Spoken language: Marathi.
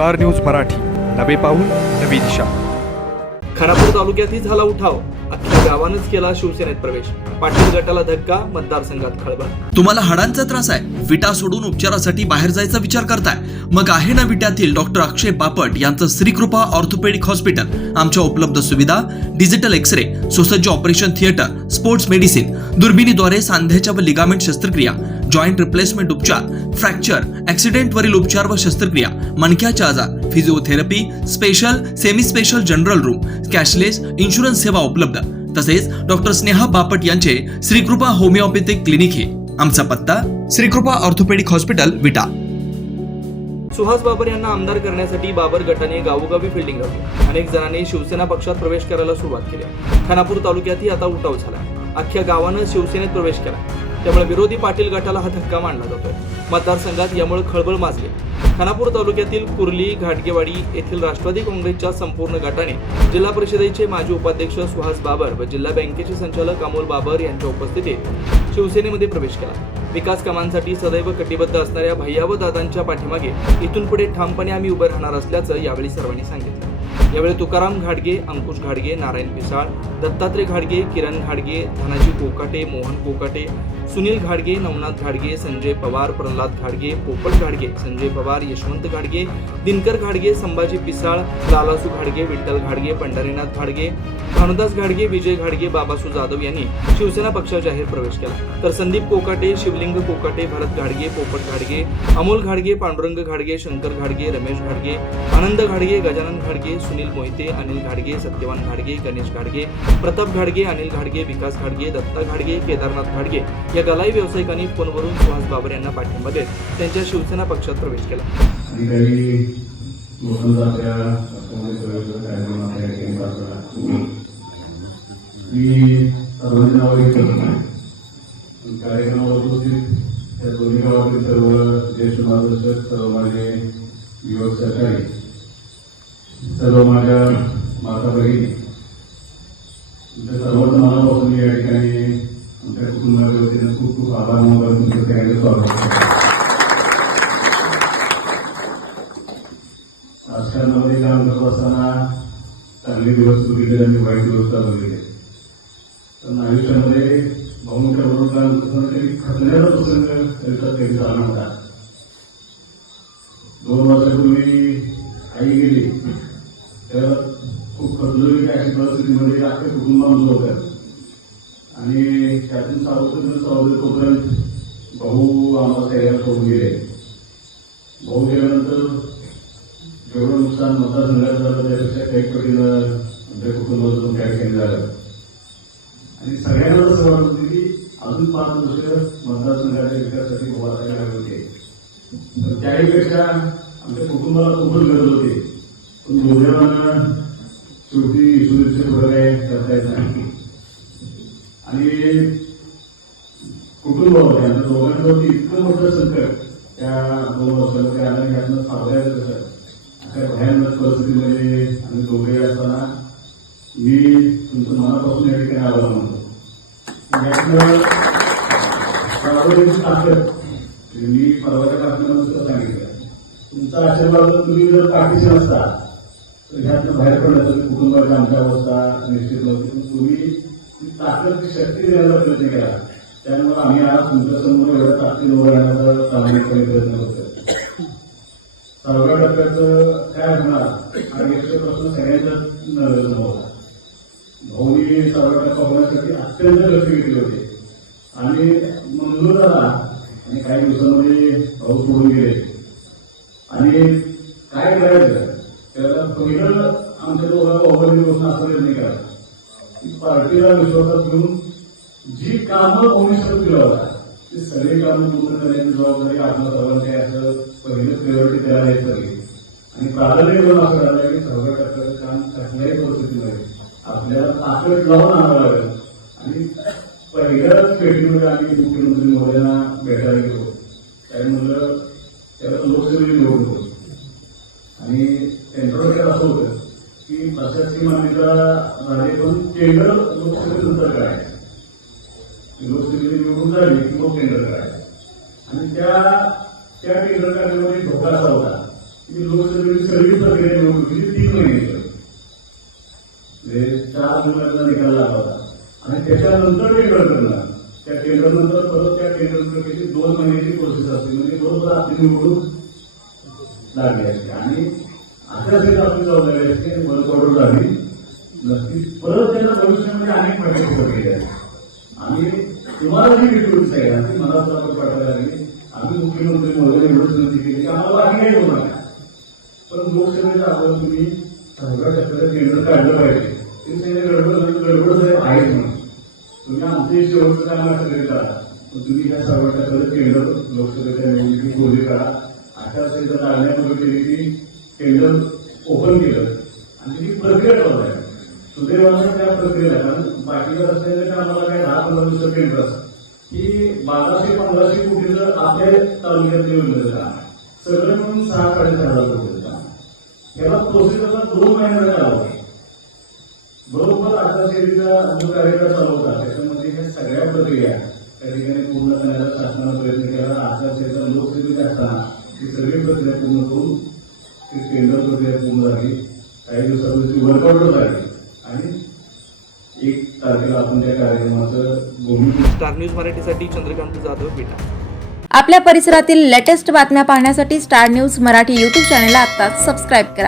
Star news Marathi. नवे पाऊल नवी दिशा. खानापूर तालुक्यातही झाला उठाव. अख्ख्या गावानंच केला शिवसेनेत प्रवेश. पाटील गटाला धक्का मतदारसंघात खळबळ. तुम्हाला हाडांचा त्रास आहे. विटा सोडून उपचारासाठी बाहेर जायचा विचार करताय. मग आहे ना विट्यातील डॉक्टर अक्षय बापट यांचं श्रीकृपा ऑर्थोपेडिक हॉस्पिटल. आमच्या उपलब्ध सुविधा डिजिटल एक्स रे सुसज्ज ऑपरेशन थिएटर. स्पोर्ट्स मेडिसिन दुर्बिणीद्वारे सांध्याच्या व लिगामेंट शस्त्रक्रिया जॉईंट रिप्लेसमेंट उपचार फ्रॅक्चर ॲक्सिडेंटवरील उपचार व शस्त्रक्रिया मणक्याचे आजार physiotherapy special semi special general room cashless insurance सेवा उपलब्ध. तसेच डॉक्टर स्नेहा बापट यांचे श्रीकृपा होमिओपॅथिक क्लिनिक हे. आमचा पत्ता श्रीकृपा ऑर्थोपेडिक हॉस्पिटल विटा. सुहास बाबर यांना आमदार करण्यासाठी बाबर गटाने गावोगावी फिल्डिंग लावली. अनेक जणांनी शिवसेना पक्षात प्रवेश करायला सुरुवात केली. खानापूर तालुक्यातही आता उठाव झाला. अख्ख्या गावानं शिवसेनेत प्रवेश केला. त्यामुळे विरोधी पाटील गटाला हा धक्का मानला जातोय. मतदारसंघात यामुळे खळबळ माजली. खानापूर तालुक्यातील कुर्ली घाटगेवाडी येथील राष्ट्रवादी काँग्रेसच्या संपूर्ण गटाने जिल्हा परिषदेचे माजी उपाध्यक्ष सुहास बाबर व जिल्हा बँकेचे संचालक अमोल बाबर यांच्या उपस्थितीत शिवसेनेमध्ये प्रवेश केला. विकास कामांसाठी सदैव कटिबद्ध असणाऱ्या भैया व दादांच्या पाठीमागे इथून पुढे ठामपणे आम्ही उभे राहणार असल्याचं यावेळी सर्वांनी सांगितलं. यावेळी तुकाराम घाडगे अंकुश घाडगे नारायण पिसाळ दत्तात्रय घाडगे किरण घाडगे धनाजी कोकाटे मोहन कोकाटे सुनील घाडगे नवनाथ घाडगे संजय पवार प्रल्हाद घाडगे पोपट घाडगे संजय पवार यशवंत घाडगे दिनकर घाडगे संभाजी पिसाळ लालासू घाडगे विठ्ठल घाडगे पंढरीनाथ घाडगे भानुदास घाडगे विजय घाडगे बाबासू जाधव यांनी शिवसेना पक्षात जाहीर प्रवेश केला. तर संदीप कोकाटे शिवलिंग कोकाटे भरत घाडगे पोपट घाडगे अमोल घाडगे पांडुरंग घाडगे शंकर घाडगे रमेश घाडगे आनंद घाडगे गजानन घाडगे सुनील मोहिते अनिल घाडगे सत्यवान घाडगे गणेश घाडगे प्रताप घाडगे अनिल घाडगे विकास घाडगे दत्ता घाडगे केदारनाथ घाडगे या गलाई व्यावसायिकांनी फोनवरून सुहास बाबर यांना पाठिंबा देत त्यांच्या शिवसेना पक्षात प्रवेश केला. आणि त्या दोन्ही गावातील सर्व ज्येष्ठ मार्गदर्शक सर्व माझे युवक सरकारी सर्व माझ्या माता भगिनी सर्वांना मनापासून या ठिकाणी आमच्या कुटुंबाच्या वतीनं खूप खूप आभार मानून तुमचं त्यामध्ये स्वागत राजकारणामध्ये काम करत असताना चांगले दिवस बघितले आणि वाईट दिवस का बघितले पण आयुष्यामध्ये भाऊंच्या बरोबर काम तरी प्रसंग त्यांचा कधी झाला नव्हता. दोन वर्षापूर्वी आई गेली तर खूप खचलो अशा परिस्थितीमध्ये अख्ख्या कुटुंबामध्ये होतं आणि त्यातून सावध सावध तोपर्यंत भाऊ आम्हाला तयार सोडून गेले. भाऊ गेल्यानंतर जेवढं नुकसान मतदारसंघात झालं त्यापेक्षा काही पटीनं आमच्या कुटुंबातून काही काही झालं. आणि सगळ्यांना असं होती की अजून पाच वर्ष मतदारसंघाच्या विकासासाठी उभा राहायला होते. तर त्याहीपेक्षा आमच्या कुटुंबाला खूपच गरज होती. पण दुर्दैवानं शेवटी सुरक्षित करता येत नाही. आणि कुटुंब होते आमच्या दोघांवरती इतकं मोठं संकट त्या दोन वर्षामध्ये आलं यातनं सावरायचं कसं अशा भयानक परिस्थितीमध्ये आम्ही दोघे असताना मी तुमचं मनापासून या ठिकाणी आभार मानतो. ताकद मी परवाच्या बातम्यांनुसार सांगितलं. तुमचा आशीर्वाद तुम्ही जर पाठीशी असता तर ह्यातनं बाहेर पडलं तर कुटुंबाच्या आमच्या अवस्था निश्चित तुम्ही ताकद शक्ती देण्याचा प्रयत्न केला त्यामुळे आम्ही आज तुमच्यासमोर एवढ्या ताकदीने उभं राहण्याचा प्रामाणिकपणे प्रयत्न करतो सहाव्या टप्प्याचं काय होणार? आयुष्यापासून सगळ्यांच्याच नजर होता भाऊनी सहाव्या टप्पा होण्यासाठी अत्यंत लक्ष घेतले होते. आणि मंजूर झाला. आणि काही दिवसांमध्ये भाऊ सोडून गेले. आणि काय करायचं? त्याला पहिलं आमच्या दोघांना ओव्हरली गोष्ट असं नाही करायचं. पार्टीला विश्वासात घेऊन जी कामं भविष्यात केलं ते सगळे कामं पूर्ण करण्याची जबाबदारी आपल्या सर्वांची असं पहिलं प्रायोरिटी द्यायला येत सगळी. आणि प्राधान्य करून असं झालं की सहाव्या टप्प्याचं काम कसल्याही परिस्थितीमध्ये. आपल्याला ताकद लावून आणावं लागेल. आणि पहिल्याच भेटीमध्ये आम्ही मुख्यमंत्री महोदयांना भेटायला युनिव्हर्सिटी निवडून झाली की मग आणि त्या त्या टेंडर काढण्यामध्ये धोका असा होता सगळी प्रक्रिया निवडणुकीची तीन महिने म्हणजे चार जूनला निकाल होता. आणि त्याच्यानंतर टेंडर त्या टेंडर नंतर परत त्या टेंडर प्रक्रियेची दोन महिन्याची प्रोसेस असते. म्हणजे बरोबर आपली निवडणूक लागली असते. आणि अशासाठी आपली जबाबदारी असते बरोबर झाली नक्कीच परत त्यांना भविष्यामध्ये अनेक प्रकारची प्रक्रिया असते आणि तुम्हाला जी रिक्रुट्स आहे आम्ही मला सपोर्ट पाठवायला लागली. आम्ही मुख्यमंत्री महोदय एवढंच विनंती केली. की आम्हाला बाकी काही होणार पण लोकसभेच्या अगोदर तुम्ही सगळ्या टक्क्याचं केंद्र काढलं पाहिजे. ते सगळे गडबड गडबड साहेब आहेत म्हणून. तुम्ही आमचे शेवटचं काम असं करा पण तुम्ही ह्या सर्व टक्क्याचं केंद्र लोकसभेच्या निवडणुकीत बोलले करा. आचारसंहिता लागण्यापूर्वी केली की केंद्र ओपन केलं. आणि ती प्रक्रिया चालू आहे सुदैवानं त्या प्रक्रियेला कारण बाकीच्या रस्त्याच्या कामाला काही दहा पंधरा दिवसाचं इंटरेस्ट की बाराशे पंधराशे कोटीचं आपल्या तालुक्यात मिळत काम आहे. सगळं मिळून सहा साडेसहा हजार कोटीचं काम आहे. याला प्रोसेसरला दोन महिन्याचा कालावधी बरोबर आता शेतीचा जो कार्यक्रम चालू होता त्याच्यामध्ये ह्या सगळ्या प्रक्रिया त्या ठिकाणी पूर्ण करण्याचा शासनानं प्रयत्न केला. आचारसंहिता लोकसेवेत असताना ही सगळी प्रक्रिया पूर्ण करून ती टेंडर प्रक्रिया पूर्ण झाली. काही दिवसापूर्वी वर्कआउट झाली. आणि एक तारखेला आपण त्या कार्यक्रमाचं भूमी स्टार न्यूज मराठीसाठी चंद्रकांत जाधव बेटा आपल्या परिसरातील लेटेस्ट बातम्या पाहण्यासाठी स्टार न्यूज मराठी यूट्यूब चॅनलला आत्ताच सबस्क्राईब करा.